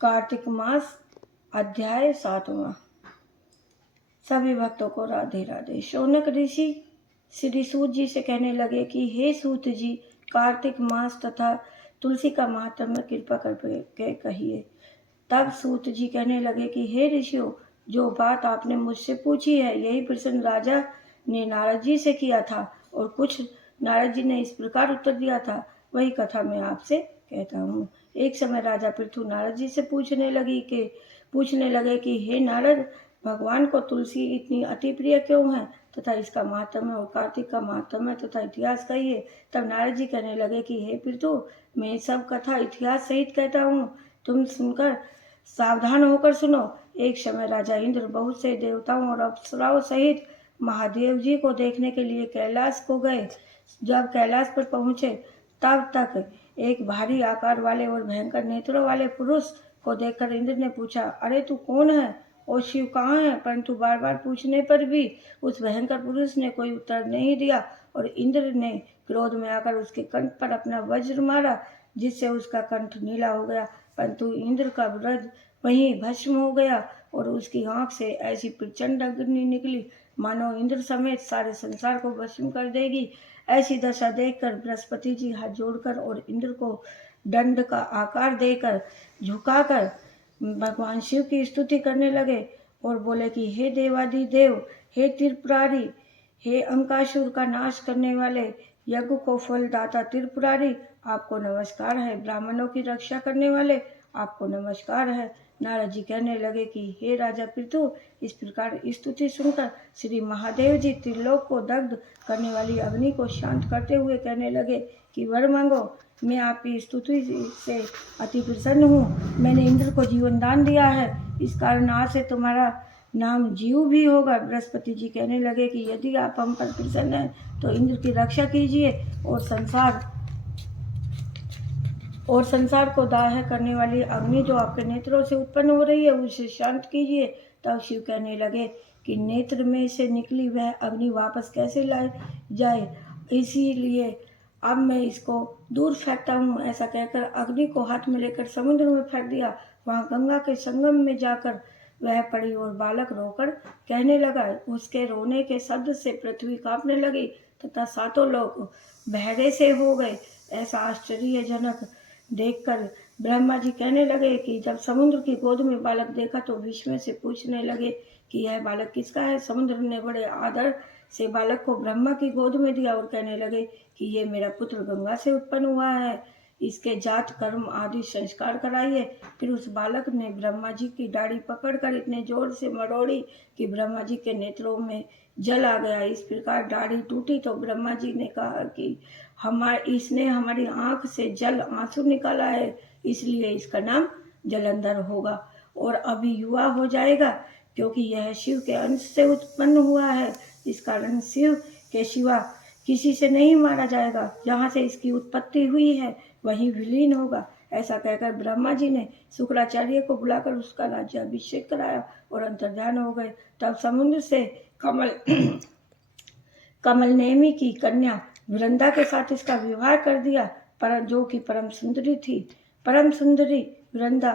कार्तिक मास अध्याय 7वां। सभी भक्तों को राधे राधे। शौनक ऋषि श्री सूत जी से कहने लगे कि हे सूत जी, कार्तिक मास तथा तुलसी का महात्म्य कृपा करके कहिए। तब सूत जी कहने लगे कि हे ऋषियों, जो बात आपने मुझसे पूछी है यही प्रश्न राजा ने नारद जी से किया था और कुछ नारद जी ने इस प्रकार उत्तर दिया था, वही कथा मैं आपसे कहता हूँ। एक समय राजा पृथु नारद जी से पूछने लगे कि हे नारद, भगवान को तुलसी इतनी अति प्रिय क्यों है तथा इसका महात्म्य और कार्तिक का महात्म्य तथा इतिहास कहिए। तब नारद जी कहने लगे कि हे पृथु, मैं सब कथा इतिहास सहित कहता हूँ, तुम सुनकर सावधान होकर सुनो। एक समय राजा इंद्र बहुत से देवताओं और अप्सराओं सहित महादेव जी को देखने के लिए कैलाश को गए। जब कैलाश पर पहुंचे तब तक एक भारी आकार वाले और भयंकर नेत्रों वाले पुरुष को देखकर इंद्र ने पूछा, अरे तू कौन है और शिव कहाँ है? परंतु बार बार पूछने पर भी उस भयंकर पुरुष ने कोई उत्तर नहीं दिया और इंद्र ने क्रोध में आकर उसके कंठ पर अपना वज्र मारा, जिससे उसका कंठ नीला हो गया। परंतु इंद्र का वज्र वहीं भस्म हो गया और उसकी आंख से ऐसी प्रचंड अग्नि निकली मानो इंद्र समेत सारे संसार को भस्म कर देगी। ऐसी दशा देखकर बृहस्पति जी हाथ जोड़कर और इंद्र को दंड का आकार देकर झुकाकर भगवान शिव की स्तुति करने लगे और बोले कि हे देवादिदेव, हे त्रिपुरारी, हे अंकासुर का नाश करने वाले, यज्ञ को फलदाता त्रिपुरारी, आपको नमस्कार है। ब्राह्मणों की रक्षा करने वाले, आपको नमस्कार है। नारद जी कहने लगे कि हे राजा पृथु, इस प्रकार स्तुति सुनकर श्री महादेव जी त्रिलोक को दग्ध करने वाली अग्नि को शांत करते हुए कहने लगे कि वर मांगो, मैं आपकी स्तुति से अति प्रसन्न हूँ। मैंने इंद्र को जीवन दान दिया है, इस कारण आज से तुम्हारा नाम जीव भी होगा। बृहस्पति जी कहने लगे कि यदि आप हम पर प्रसन्न हैं तो इंद्र की रक्षा कीजिए और संसार को दाह करने वाली अग्नि जो आपके नेत्रों से उत्पन्न हो रही है उसे शांत कीजिए। तब शिव कहने लगे कि नेत्र में से निकली वह अग्नि वापस कैसे लाई जाए, इसीलिए अब मैं इसको दूर फेंकता हूँ। ऐसा कहकर अग्नि को हाथ में लेकर समुद्र में फेंक दिया। वहाँ गंगा के संगम में जाकर वह पड़ी और बालक रोकर कहने लगा। उसके रोने के शब्द से पृथ्वी कांपने लगी तथा सातों लोग बहरे से हो गए। ऐसा आश्चर्यजनक देखकर ब्रह्मा जी कहने लगे कि जब समुद्र की गोद में बालक देखा तो विस्मय से पूछने लगे कि यह बालक किसका है। समुद्र ने बड़े आदर से बालक को ब्रह्मा की गोद में दिया और कहने लगे कि ये मेरा पुत्र गंगा से उत्पन्न हुआ है, इसके जात कर्म आदि संस्कार कराइए। फिर उस बालक ने ब्रह्मा जी की दाढ़ी पकड़कर इतने जोर से मरोड़ी कि ब्रह्मा जी के नेत्रों में जल आ गया। इस प्रकार दाढ़ी टूटी तो ब्रह्मा जी ने कहा कि इसने हमारी आंख से जल आंसू निकाला है, इसलिए इसका नाम जलंधर होगा और अभी युवा हो जाएगा, क्योंकि यह शिव के अंश से उत्पन्न हुआ है। इस कारण शिव के सिवा किसी से नहीं मारा जाएगा। जहाँ से इसकी उत्पत्ति हुई है वहीं विलीन होगा। ऐसा कहकर ब्रह्मा जी ने शुक्राचार्य को बुलाकर उसका राज्याभिषेक कराया और अंतर्ध्यान हो गए। तब समुद्र से कमल नेमी की कन्या वृंदा के साथ इसका विवाह कर दिया, पर जो कि परम सुंदरी थी। परम सुंदरी वृंदा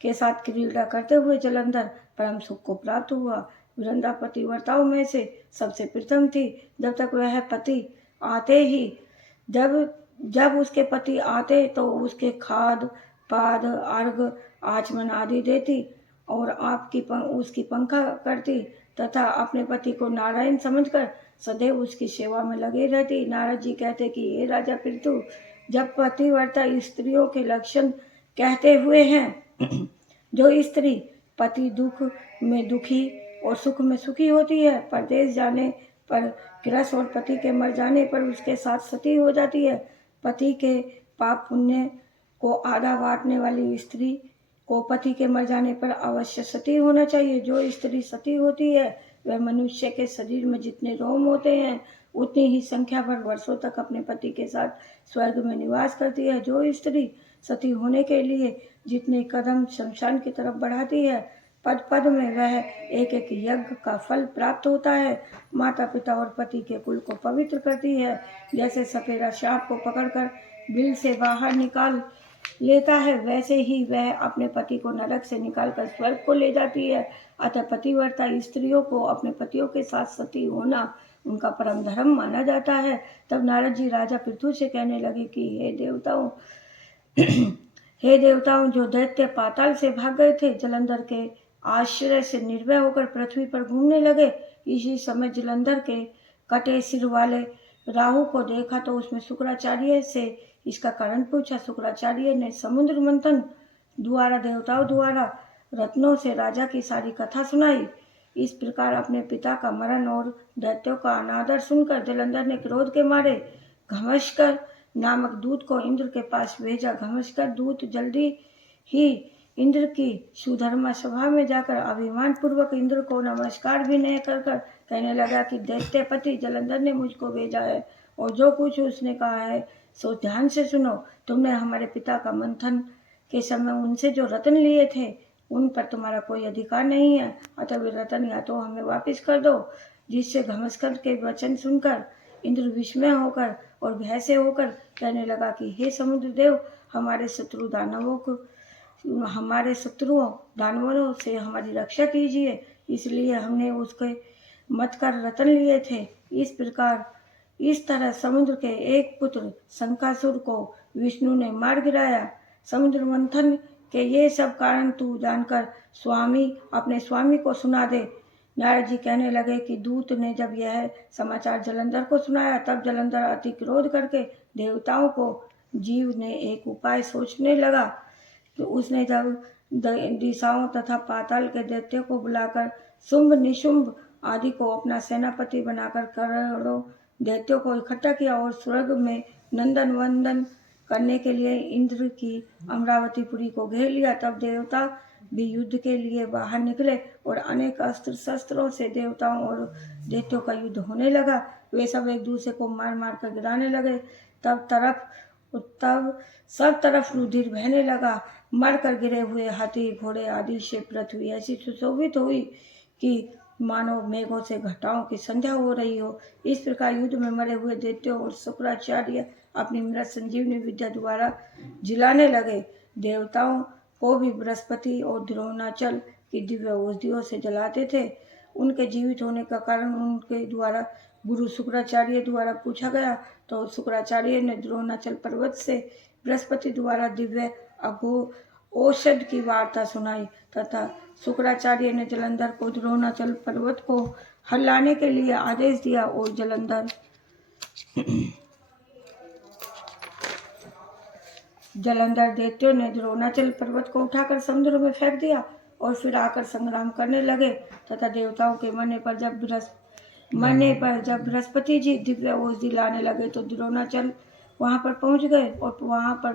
के साथ क्रीड़ा करते हुए जलंधर परम सुख को प्राप्त हुआ। वृंदा पतिव्रताओं में से सबसे प्रथम थी। जब तक वह पति आते ही जब उसके पति आते तो उसके खाद पाद अर्घ आचमन आदि देती और उसकी पंखा करती तथा अपने पति को नारायण समझकर सदैव उसकी सेवा में लगे रहती। नारद जी कहते कि हे राजा पृथु, जब पतिव्रता स्त्रियों के लक्षण कहते हुए हैं, जो स्त्री पति दुख में दुखी और सुख में सुखी होती है, परदेश जाने पर ग्रस और पति के मर जाने पर उसके साथ सती हो जाती है, पति के पाप पुण्य को आधा बांटने वाली स्त्री को पति के मर जाने पर अवश्य सती होना चाहिए। जो स्त्री सती होती है वह मनुष्य के शरीर में जितने रोम होते हैं उतनी ही संख्या भर वर्षों तक अपने पति के साथ स्वर्ग में निवास करती है। जो स्त्री सती होने के लिए जितने कदम शमशान की तरफ बढ़ाती है, पद पद में वह एक एक यज्ञ का फल प्राप्त होता है। माता पिता और पति के कुल को पवित्र करती है। जैसे सपेरा सांप को पकड़कर बिल से बाहर निकाल लेता है, वैसे ही वह अपने पति को नरक से निकालकर स्वर्ग को ले जाती है। अतः पतिव्रता स्त्रियों को अपने पतियों के साथ सती होना उनका परम धर्म माना जाता है। तब नारद जी राजा पृथु से कहने लगे कि हे देवताओं हे देवताओं, जो दैत्य पाताल से भाग गए थे, जलंधर के आश्रय से निर्भय होकर पृथ्वी पर घूमने लगे। इसी समय जलंधर के कटे सिर वाले राहु को देखा तो उसमें शुक्राचार्य से इसका कारण पूछा। शुक्राचार्य ने समुद्र मंथन द्वारा देवताओं द्वारा रत्नों से राजा की सारी कथा सुनाई। इस प्रकार अपने पिता का मरण और दैत्यों का अनादर सुनकर जलंधर ने क्रोध के मारे घमस्कर नामक दूत को इंद्र के पास भेजा। घमस्कर दूत जल्दी ही इंद्र की सुधर्मा सभा में जाकर अभिमान पूर्वक इंद्र को नमस्कार भी नहीं कर कहने लगा कि दैत्यपति जलंधर ने मुझको भेजा है और जो कुछ उसने कहा है सो ध्यान से सुनो। तुमने हमारे पिता का मंथन के समय उनसे जो रत्न लिए थे उन पर तुम्हारा कोई अधिकार नहीं है, अतः वे रत्न या तो हमें वापस कर दो। जिससे घमस्कर के वचन सुनकर इंद्र विस्मय होकर और भय से होकर कहने लगा कि हे समुद्र देव, हमारे शत्रुओं दानवों से हमारी रक्षा कीजिए, इसलिए हमने उसके मत कर रतन लिए थे। इस तरह समुद्र के एक पुत्र शंकासुर को विष्णु ने मार गिराया। समुद्र मंथन के ये सब कारण तू जानकर अपने स्वामी को सुना दे। नारद जी कहने लगे कि दूत ने जब यह समाचार जलंधर को सुनाया, तब जलंधर अति क्रोध करके देवताओं को जीव ने एक उपाय सोचने लगा। तो उसने जब दिशाओं तथा पाताल के दैत्यों को बुलाकर शुंभ निशुंभ आदि को अपना सेनापति बनाकर करोड़ों दैत्यों को इकट्ठा किया और स्वर्ग में नंदन वंदन करने के लिए इंद्र की अमरावतीपुरी को घेर लिया। तब देवता भी युद्ध के लिए बाहर निकले और अनेक अस्त्र शस्त्रों से देवताओं और दैत्यों का युद्ध होने लगा। वे सब एक दूसरे को मार मार कर गिराने लगे। तब सब तरफ रुधिर बहने लगा। मरकर गिरे हुए हाथी घोड़े आदि से पृथ्वी ऐसी सुशोभित हुई कि मानो मेघों से घटाओं की संध्या हो रही हो। इस प्रकार युद्ध में मरे हुए दैत्यों और शुक्राचार्य अपनी मृत संजीवनी विद्या द्वारा जिलाने लगे। देवताओं को भी बृहस्पति और द्रोणाचल की दिव्य औषधियों से जलाते थे। उनके जीवित होने का कारण उनके द्वारा गुरु शुक्राचार्य द्वारा पूछा गया तो शुक्राचार्य ने द्रोणाचल पर्वत से बृहस्पति द्वारा दिव्य औषध की वार्ता सुनाई तथा शुक्राचार्य ने जलंधर को द्रोणाचल पर्वत को हल्लाने के लिए आदेश दिया और जलंधर दैत्यों ने द्रोणाचल पर्वत को उठाकर समुद्र में फेंक दिया और फिर आकर संग्राम करने लगे तथा देवताओं के मरने पर जब बृहस्पति जी दिव्य औषधि लाने लगे तो द्रोणाचल वहां पर पहुंच गए और वहां पर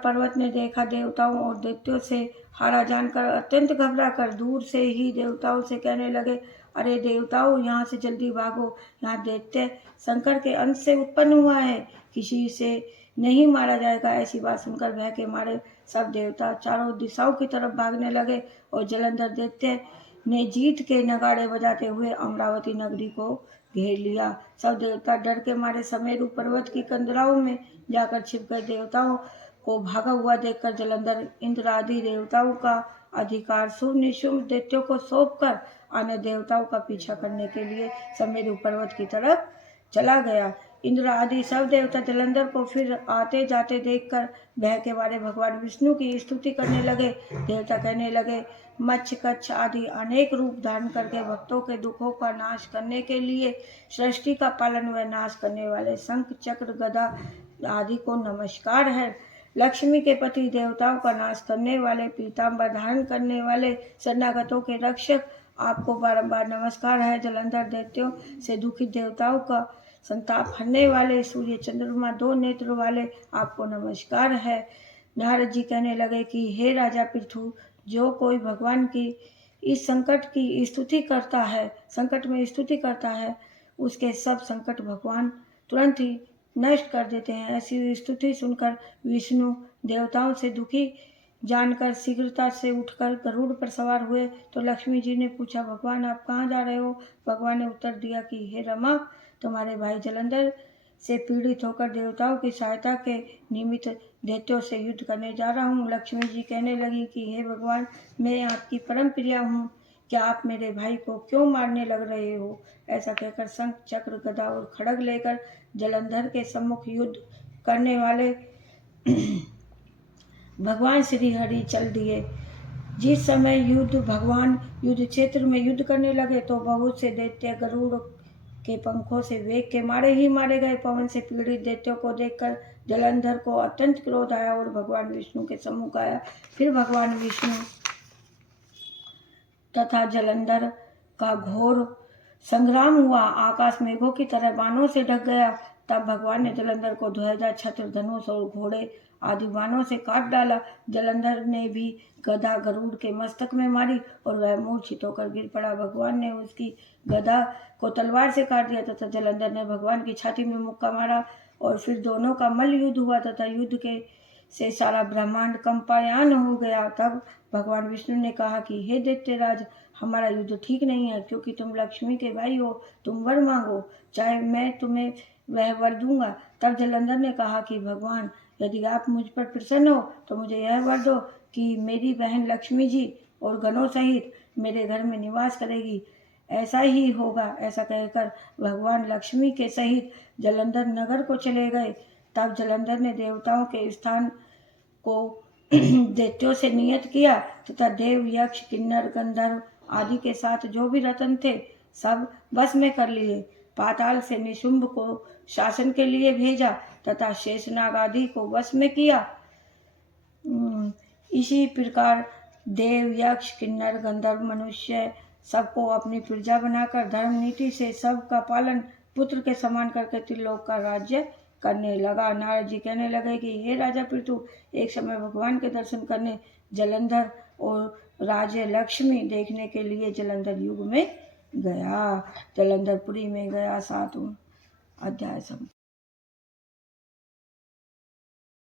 पर्वत ने देखा देवताओं और दैत्यों से हारा जानकर अत्यंत घबराकर दूर से ही देवताओं से कहने लगे, अरे देवताओं, यहाँ से जल्दी भागो, यहाँ दैत्य शंकर के अंश से उत्पन्न हुआ है, किसी से नहीं मारा जाएगा। ऐसी बात सुनकर भय के मारे सब देवता चारों दिशाओं की तरफ भागने लगे और जलंधर दैत्य ने जीत के नगाड़े बजाते हुए अमरावती नगरी को घेर लिया। सब देवता डर के मारे समेरु पर्वत की कंदराओं में जाकर छिप गए। देवताओं को भागा हुआ देखकर जलंधर इंद्र आदि देवताओं का अधिकार शुभ निशुंभ दैत्यों को सौंपकर अन्य देवताओं का पीछा करने के लिए समेरु पर्वत की तरफ चला गया। इंद्र आदि सब देवता जलंधर को फिर आते जाते देखकर भय के मारे भगवान विष्णु की स्तुति करने लगे। देवता कहने लगे, मत्स्य कच्छ आदि अनेक रूप धारण करके भक्तों के दुखों का नाश करने के लिए सृष्टि का पालन व नाश करने वाले शंख चक्र गदा आदि को नमस्कार है। लक्ष्मी के पति देवताओं का नाश करने वाले पीताम्बर धारण करने वाले शरणागतों के रक्षक आपको बारंबार नमस्कार है। जलंधर दैत्यों से दुखित देवताओं का संताप हरने वाले सूर्य चंद्रमा दो नेत्र वाले आपको नमस्कार है। नारद जी कहने लगे कि हे राजा पृथु, जो कोई भगवान की इस संकट में स्तुति करता है उसके सब संकट भगवान तुरंत ही नष्ट कर देते हैं। ऐसी स्तुति सुनकर विष्णु देवताओं से दुखी जानकर शीघ्रता से उठकर गरुड़ पर सवार हुए तो लक्ष्मी जी ने पूछा, भगवान आप कहाँ जा रहे हो? भगवान ने उत्तर दिया कि हे रमा, तुम्हारे भाई जलंधर से पीड़ित होकर देवताओं की सहायता के निमित्त दैत्यों से युद्ध करने जा रहा हूँ। लक्ष्मी जी कहने लगी कि हे भगवान, मैं आपकी परम प्रिया हूँ, क्या आप मेरे भाई को क्यों मारने लग रहे हो? ऐसा कहकर शंख, चक्र, गदा और खड़ग लेकर जलंधर के सम्मुख युद्ध करने वाले भगवान श्री हरि चल दिए। जिस समय भगवान युद्ध क्षेत्र में युद्ध करने लगे तो बहुत से दैत्य गरुड़ के पंखों से वेग के मारे ही मारे गए। पवन से पीड़ित दैत्यों को देखकर जलंधर को अत्यंत क्रोध आया और भगवान विष्णु के सम्मुख आया। फिर भगवान विष्णु तथा जलंधर का घोर संग्राम हुआ। आकाश मेघों की तरह बाणों से ढक गया। तब भगवान ने जलंधर को ध्वजा, छत्र, धनुष और घोड़े आदि बाणों से काट डाला। जलंधर ने भी गदा गरुड़ के मस्तक में मारी और वह मूर्छित होकर गिर पड़ा। भगवान ने उसकी गदा को तलवार से काट दिया तथा जलंधर ने भगवान की छाती में मुक्का मारा और फिर दोनों का मल्ल युद्ध हुआ तथा युद्ध के से सारा ब्रह्मांड कंपायन हो गया। तब भगवान विष्णु ने कहा कि हे दैत्यराज, हमारा युद्ध ठीक नहीं है, क्योंकि तुम लक्ष्मी के भाई हो। तुम वर मांगो, चाहे मैं तुम्हें वह वर दूंगा। तब जलंधर ने कहा कि भगवान, यदि आप मुझ पर प्रसन्न हो तो मुझे यह वर दो कि मेरी बहन लक्ष्मी जी और गणों सहित मेरे घर में निवास करेगी। ऐसा ही होगा। ऐसा कहकर भगवान लक्ष्मी के सहित जलंधर नगर को चले गए। तब जलंधर ने देवताओं के स्थान को दैत्यों से नियत किया तथा देव, यक्ष, किन्नर, गंधर्व आदि के साथ जो भी रत्न थे सब वश में कर लिए। पाताल से निशुंभ को शासन के लिए भेजा तथा शेषनाग आदि को वश में किया। इसी प्रकार देव, यक्ष, किन्नर, गंधर्व, मनुष्य सबको अपनी प्रजा बनाकर धर्म नीति से सबका पालन पुत्र के समान करके त्रिलोक का राज्य करने लगा। नारद जी कहने लगे कि हे राजा पृथु, एक समय भगवान के दर्शन करने जलंधर और राज्य लक्ष्मी देखने के लिए जलंधर युग में गया। जलंधरपुरी में गया। 7वां अध्याय समाप्त।